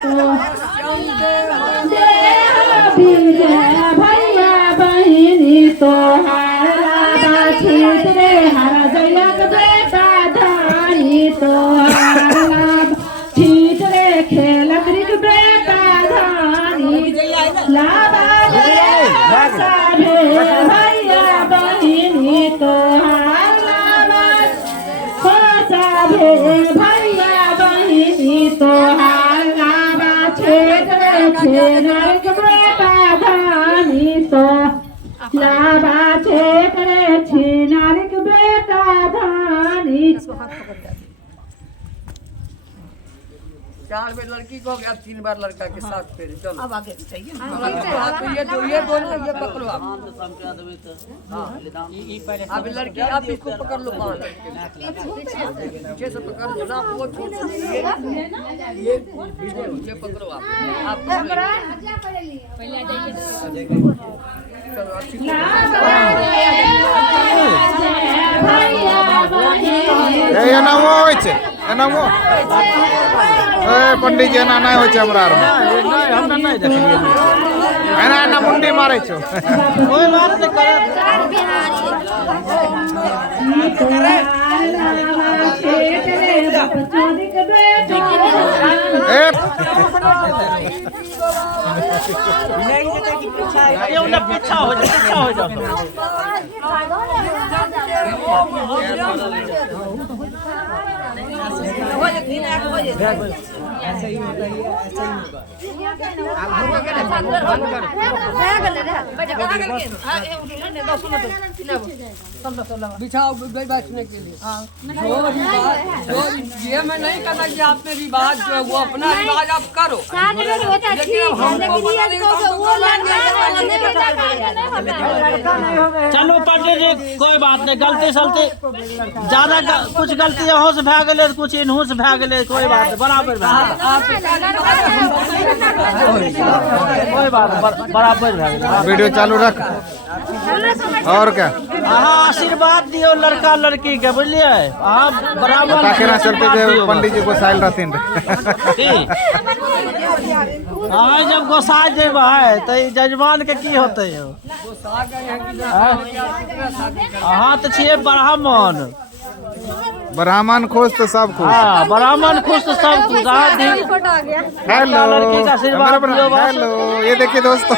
भैया बहिनी तो छितरे हर जयक बेटा धानी तो छितरे खेल मृग बेटा धानी लाबा भैया बहिनी तो भैया बहिनी तो नरक बेटा धानी तो लाबा छेकरे छे नरक बेटा धानी। 4 बार लड़की को गया 3 बार लड़का के साथ फिर चलो अब आगे चाहिए तो ये दोनों ये पकड़ो आप। अब लड़की आप इसको पकड़ लो पीछे से पकड़ लो ना वो ये पकड़ो आप पंडित जी ना हो हमरा ना मुंडी मारे छो कोई बात नहीं पीछा हो जाओ ऐसे ही होता है, ऐसे ही होगा। बिछाओ बैठने के लिए। जो ये मैं नहीं कहता कि आप पे रिवाज जो है वो अपना रिवाज आप करो, चलो पंडित जी कोई बात नहीं, गलती सलती ज्यादा कुछ गलती हो से भए गेले, कुछ इनहू से भए गेले, कोई बात नहीं, बराबर कोई बात बराबर भए गेले। वीडियो चालू रख और क्या आशीर्वाद दियो लड़का लड़की के, बुझलिए आप बराबर केना चलते थे पंडित जी गोसाइल रहथिन हाँ जब गोसाई जे है तो जजमान के की होते हाँ तो छे ब्राह्मण, ब्राह्मण खुश तो सब खुश। हाँ ब्राह्मण खुश तो सब खुश। हेलो लड़की का आशीर्वाद दियो बस। हेलो ये देखिए दोस्तों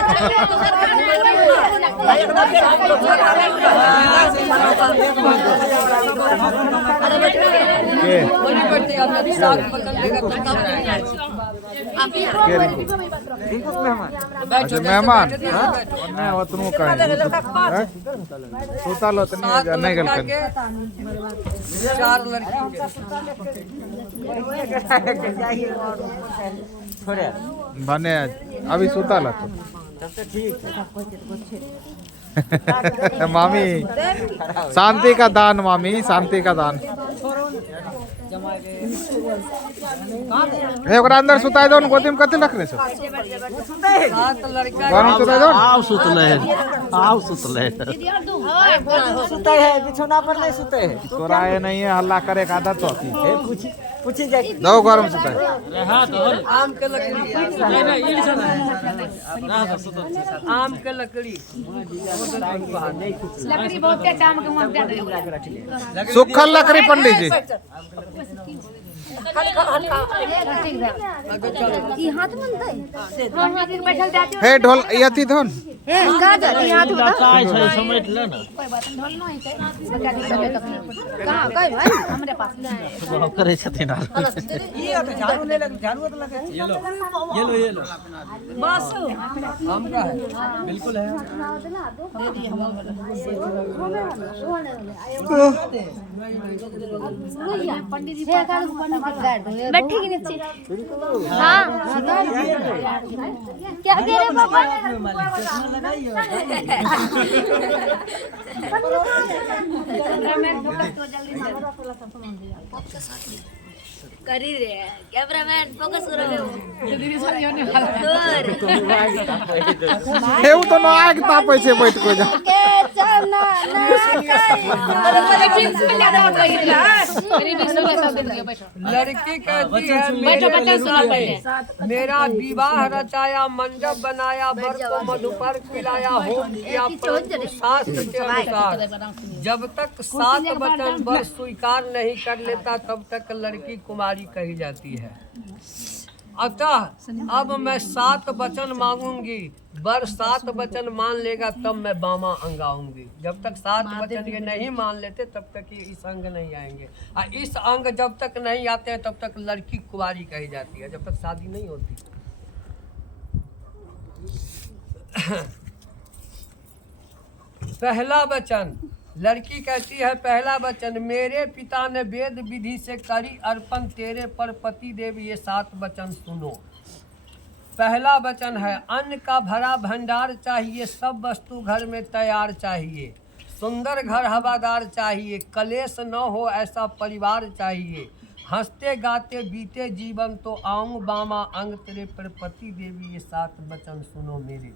मेहमान सोता लो नहीं गल 4 लड़की बने अभी सोता लो तो मामी शांति का दान, मामी शांति का दान। अंदर सुताई दो गोदी में कथी रखने छो आओ सुतले सुते है बिछौना पर नहीं सुते है, तोरा ये नहीं है हल्ला करे का आदत तो पूछी जाए दो घर में सुताई आम के लकड़ी, आम के लकड़ी बहुत टाइम के सुखल लकड़ी पंडित जी हे ढोल यथी धन समेट ले ना करे छथिन येलो बस आम का है बिल्कुल है। पंडित जी बैठे की नीचे हाँ क्या कह रहे पापा करी रे कैमरामैन फोकस करो हेउ तो ना आग तापै छै बैठ को जा लड़की कहती है मेरा विवाह रचाया, मंडप बनाया, वर को मधुपर पिलाया, होम किया परंतु शास्त्र के अनुसार जब तक 7 वचन वर स्वीकार नहीं कर लेता तब तक लड़की कुमारी कही जाती है। अतः अब मैं 7 वचन मांगूंगी, वर 7 वचन मान लेगा तब मैं बामा अंग आऊंगी। जब तक 7 वचन ये नहीं मान लेते तब तक ये इस अंग नहीं आएंगे, और इस अंग जब तक नहीं आते हैं तब तक लड़की कुंवारी कही जाती है, जब तक शादी नहीं होती। पहला वचन, लड़की कहती है पहला वचन, मेरे पिता ने वेद विधि से करी अर्पण, तेरे पर पति देव ये 7 वचन सुनो। पहला वचन है अन्न का भरा भंडार चाहिए, सब वस्तु घर में तैयार चाहिए, सुंदर घर हवादार चाहिए, कलेश न हो ऐसा परिवार चाहिए, हंसते गाते बीते जीवन तो आऊं बामा अंग, तेरे पर पति देवी ये 7 वचन सुनो मेरे।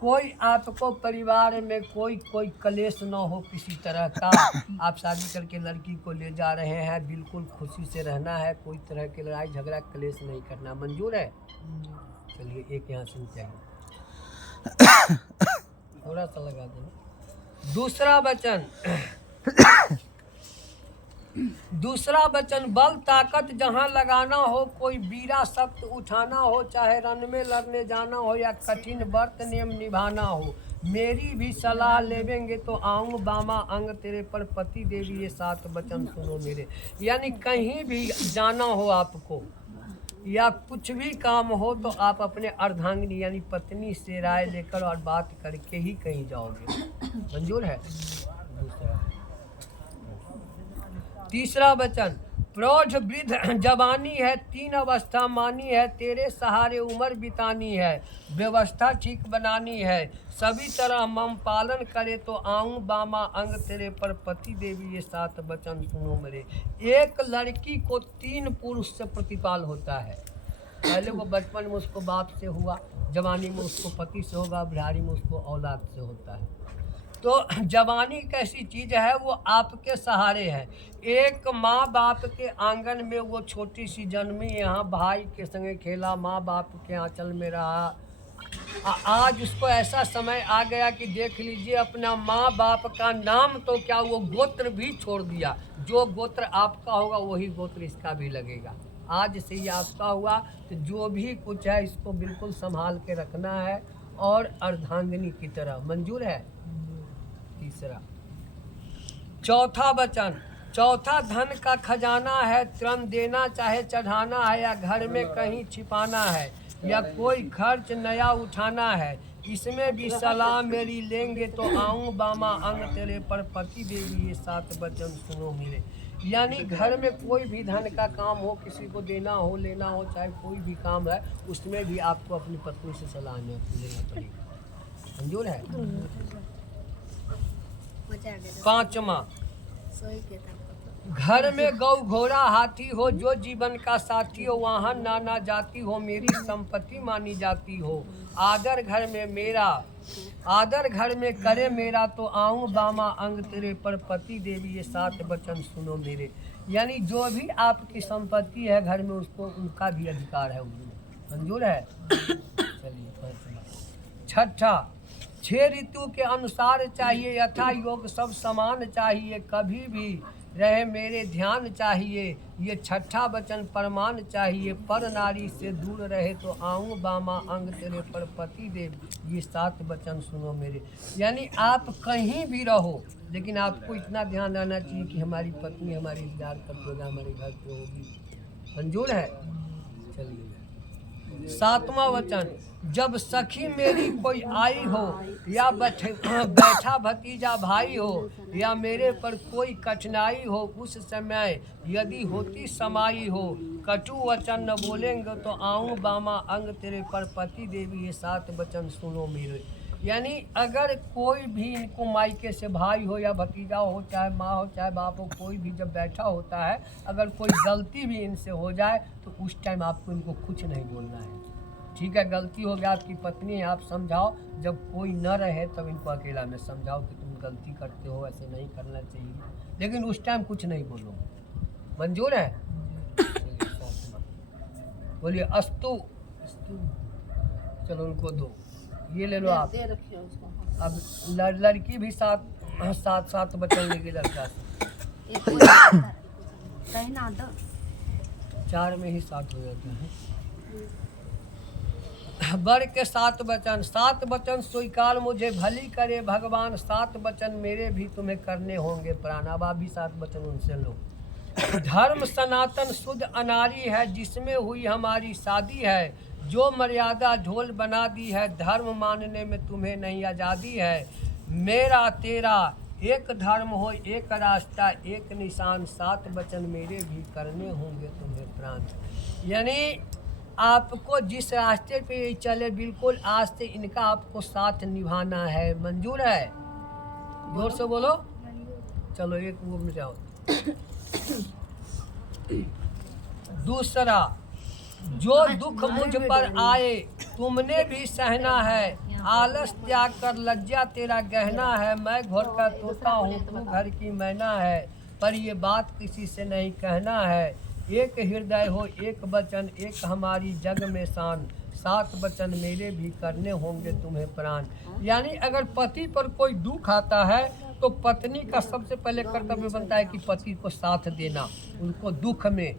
कोई आपको परिवार में कोई कलेश न हो किसी तरह का। आप शादी करके लड़की को ले जा रहे हैं, बिल्कुल खुशी से रहना है, कोई तरह की लड़ाई झगड़ा कलेश नहीं करना। मंजूर है? चलिए एक यहाँ सुन चाहिए, थोड़ा सा लगा देना। दूसरा वचन बल ताकत जहाँ लगाना हो, कोई बीरा सख्त उठाना हो, चाहे रण में लड़ने जाना हो या कठिन व्रत नियम निभाना हो, मेरी भी सलाह लेवेंगे तो आऊँ बामा अंग, तेरे पर पति देवी ये 7 वचन सुनो मेरे। यानी कहीं भी जाना हो आपको या कुछ भी काम हो तो आप अपने अर्धांगिनी यानी पत्नी से राय लेकर और बात करके ही कहीं जाओगे। मंजूर है? तीसरा वचन, प्रौढ़ वृद्ध जवानी है, 3 अवस्था मानी है, तेरे सहारे उम्र बितानी है, व्यवस्था ठीक बनानी है, सभी तरह मम पालन करे तो आऊं बामा अंग, तेरे पर पति देवी ये 7 वचन सुनो मेरे। एक लड़की को 3 पुरुष से प्रतिपाल होता है। पहले वो बचपन में उसको बाप से हुआ, जवानी में उसको पति से होगा, बुढ़ारी में उसको औलाद से होता है। तो जवानी कैसी चीज़ है, वो आपके सहारे है। एक माँ बाप के आंगन में वो छोटी सी जन्मी, यहाँ भाई के संगे खेला, माँ बाप के आंचल में रहा। आज उसको ऐसा समय आ गया कि देख लीजिए अपना माँ बाप का नाम तो क्या, वो गोत्र भी छोड़ दिया। जो गोत्र आपका होगा वही गोत्र इसका भी लगेगा। आज से ये आपका हुआ तो जो भी कुछ है इसको बिल्कुल संभाल के रखना है और अर्धांगिनी की तरह। मंजूर है? तीसरा। चौथा वचन, चौथा धन का खजाना है, त्रन देना चाहे चढ़ाना है या घर में कहीं छिपाना है या कोई खर्च नया उठाना है, इसमें भी सलाह मेरी लेंगे तो आऊं बामा अंग, तेरे पर पति देवी ये 7 वचन सुनो मेरे। यानी घर में कोई भी धन का काम हो, किसी को देना हो लेना हो, चाहे कोई भी काम है, उसमें भी आपको अपनी पत्नी से सलाह लेना पड़ेगा। मंजूर है? पांचवा, घर में गौ घोड़ा हाथी हो, जो जीवन का साथी हो, वहाँ नाना जाति हो, मेरी संपत्ति मानी जाती हो, आदर घर में मेरा, आदर घर में करे मेरा तो आऊं बामा अंग, तेरे पर पति देवी ये 7 वचन सुनो मेरे। यानी जो भी आपकी संपत्ति है घर में उसको उनका भी अधिकार है उसमें। मंजूर है? चलिए। छठा, 6 ऋतु के अनुसार चाहिए, यथा योग सब समान चाहिए, कभी भी रहे मेरे ध्यान चाहिए, ये 6ठा वचन प्रमाण चाहिए, पर नारी से दूर रहे तो आऊं बामा अंग, तेरे पर पति देव ये 7 वचन सुनो मेरे। यानी आप कहीं भी रहो लेकिन आपको इतना ध्यान रहना चाहिए कि हमारी पत्नी हमारी इंतजार करते होगा, हमारे घर पे होगी। मंजूर है? चलिए। 7वां वचन, जब सखी मेरी कोई आई हो या बैठा भतीजा भाई हो या मेरे पर कोई कठिनाई हो, उस समय यदि होती समाई हो, कटु वचन न बोलेंगे तो आऊं बामा अंग, तेरे पर पति देवी ये 7 वचन सुनो मेरे। यानी अगर कोई भी इनको मायके से भाई हो या भतीजा हो, चाहे माँ हो चाहे बाप हो, कोई भी जब बैठा होता है, अगर कोई गलती भी इनसे हो जाए तो उस टाइम आपको इनको कुछ नहीं बोलना है। ठीक है, गलती हो गया, आपकी पत्नी है, आप समझाओ। जब कोई न रहे तब इनको अकेला में समझाओ कि तुम गलती करते हो, ऐसे नहीं करना चाहिए, लेकिन उस टाइम कुछ नहीं बोलो। मंजूर है? बोलिए अस्तु। चलो उनको दो, ये ले लो आप। अब लड़की भी सात बचन लेगी लड़का से। 4 में ही 7 हो जाता है। वर के 7 वचन, 7 वचन स्वीकार मुझे भली करे भगवान, 7 वचन मेरे भी तुम्हें करने होंगे प्राण। अब आप भी 7 वचन उनसे लो। धर्म सनातन शुद्ध अनारी है, जिसमें हुई हमारी शादी है, जो मर्यादा झोल बना दी है, धर्म मानने में तुम्हें नहीं आज़ादी है। मेरा तेरा एक धर्म हो, एक रास्ता, एक निशान, 7 वचन मेरे भी करने होंगे तुम्हें प्राण। यानी आपको जिस रास्ते पे चले, बिल्कुल आज से इनका आपको साथ निभाना है। मंजूर है? जोर से बोलो। चलो एक वो में जाओ। दूसरा, जो दुख मुझ पर आए तुमने भी सहना है, आलस त्याग कर लज्जा तेरा गहना है। मैं घर का तोता हूँ, तू घर की मैना है, पर ये बात किसी से नहीं कहना है। एक हृदय हो, एक वचन, एक हमारी जग में शान, 7 वचन मेरे भी करने होंगे तुम्हें प्राण। यानी अगर पति पर कोई दुख आता है तो पत्नी का सबसे पहले कर्तव्य बनता है कि पति को साथ देना उनको दुख में।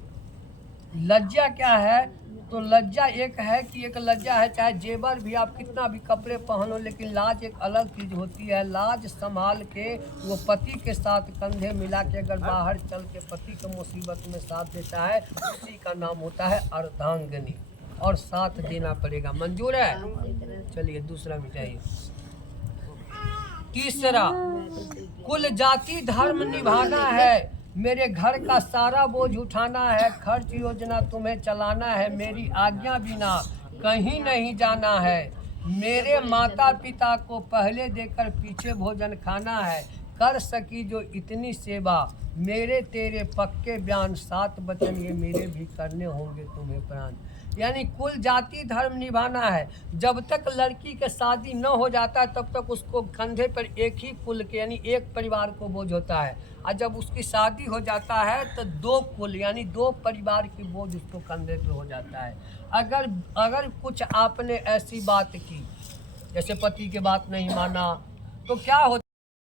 लज्जा क्या है? तो लज्जा एक है कि एक लज्जा है, चाहे जेवर भी आप कितना भी कपड़े पहनो, लेकिन लाज एक अलग चीज़ होती है। लाज संभाल के वो पति के साथ कंधे मिला के अगर बाहर चल के पति को मुसीबत में साथ देता है, उसी का नाम होता है अर्धांगिनी, और साथ देना पड़ेगा। मंजूर है? चलिए दूसरा मिटाइए। तीसरा, कुल जाति धर्म निभाना है, मेरे घर का सारा बोझ उठाना है, खर्च योजना तुम्हें चलाना है, मेरी आज्ञा बिना कहीं नहीं जाना है। मेरे माता पिता को पहले देकर पीछे भोजन खाना है, कर सकी जो इतनी सेवा, मेरे तेरे पक्के बयान, 7 वचन ये मेरे भी करने होंगे तुम्हें प्राण। यानी कुल जाति धर्म निभाना है। जब तक लड़की के शादी न हो जाता तब तक उसको कंधे पर एक ही कुल के यानी एक परिवार को बोझ होता है, और जब उसकी शादी हो जाता है तो 2 कुल यानी 2 परिवार की बोझ उसको कंधे पर हो जाता है। अगर कुछ आपने ऐसी बात की, जैसे पति की बात नहीं माना, तो क्या होता